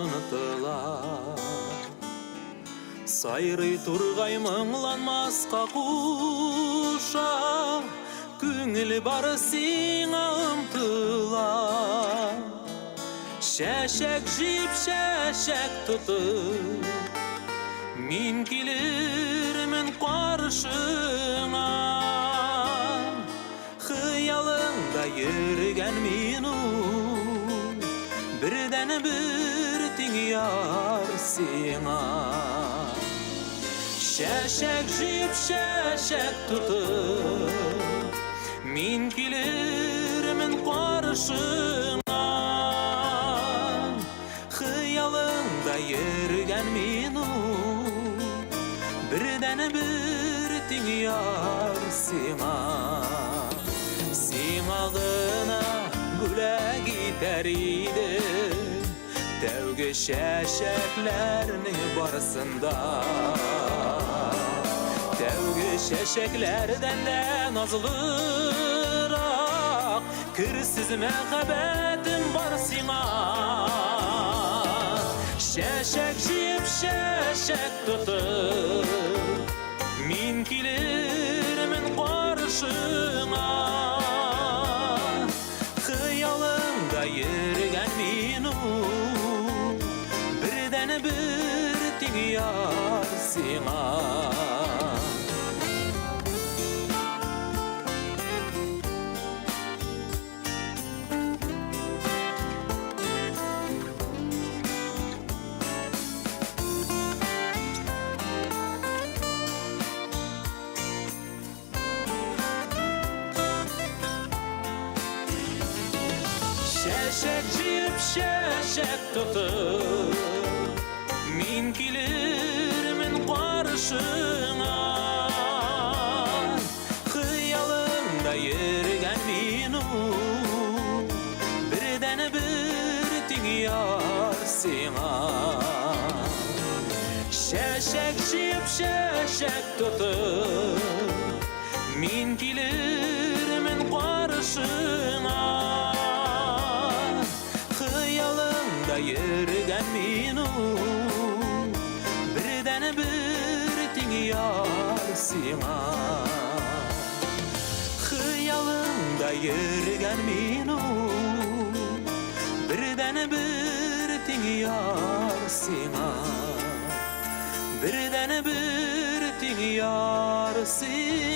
unutular. Сайрый тургай мыңланмаска куша, көңіл бары сиңа ұмтыла. Шәшәк жип, шәшәк тұтып, мен келермін қаршыңа. Хыялыңда ерген мену, бірден бір теңияр сиңа. Шәшәк жип, шәшәк тұтып, мен келермін қаршыңа. Хыялыңда ерген мену, бірден бір теңияр сиңа. Сиңа ғына гүләк итәр иде, тәуге шәшәкләрнең барысында. Тәуге шәшәкләрдән дә назлырак, керсез мәхәббәтем бар сиңа. Шәшәк җыеп, шәшәк тотып, мин килермен каршыңа. Хыялыңда йөргән мину, бірден бір теңияр сиңа. Шәшәк җыеп, шәшәк тотып, мин килермен каршыңа. Хыялымда йөргән мину, бірдән бір теңияр сиңа. Шәшәк җыеп, шәшәк тотып, мин килермен каршыңа. Хыялымда йөргән мину, бірдән бір теңияр сиңа. Хыялымда йөргән мину, бірдән бір теңияр сиңа. Бірдән бір теңияр сиңа.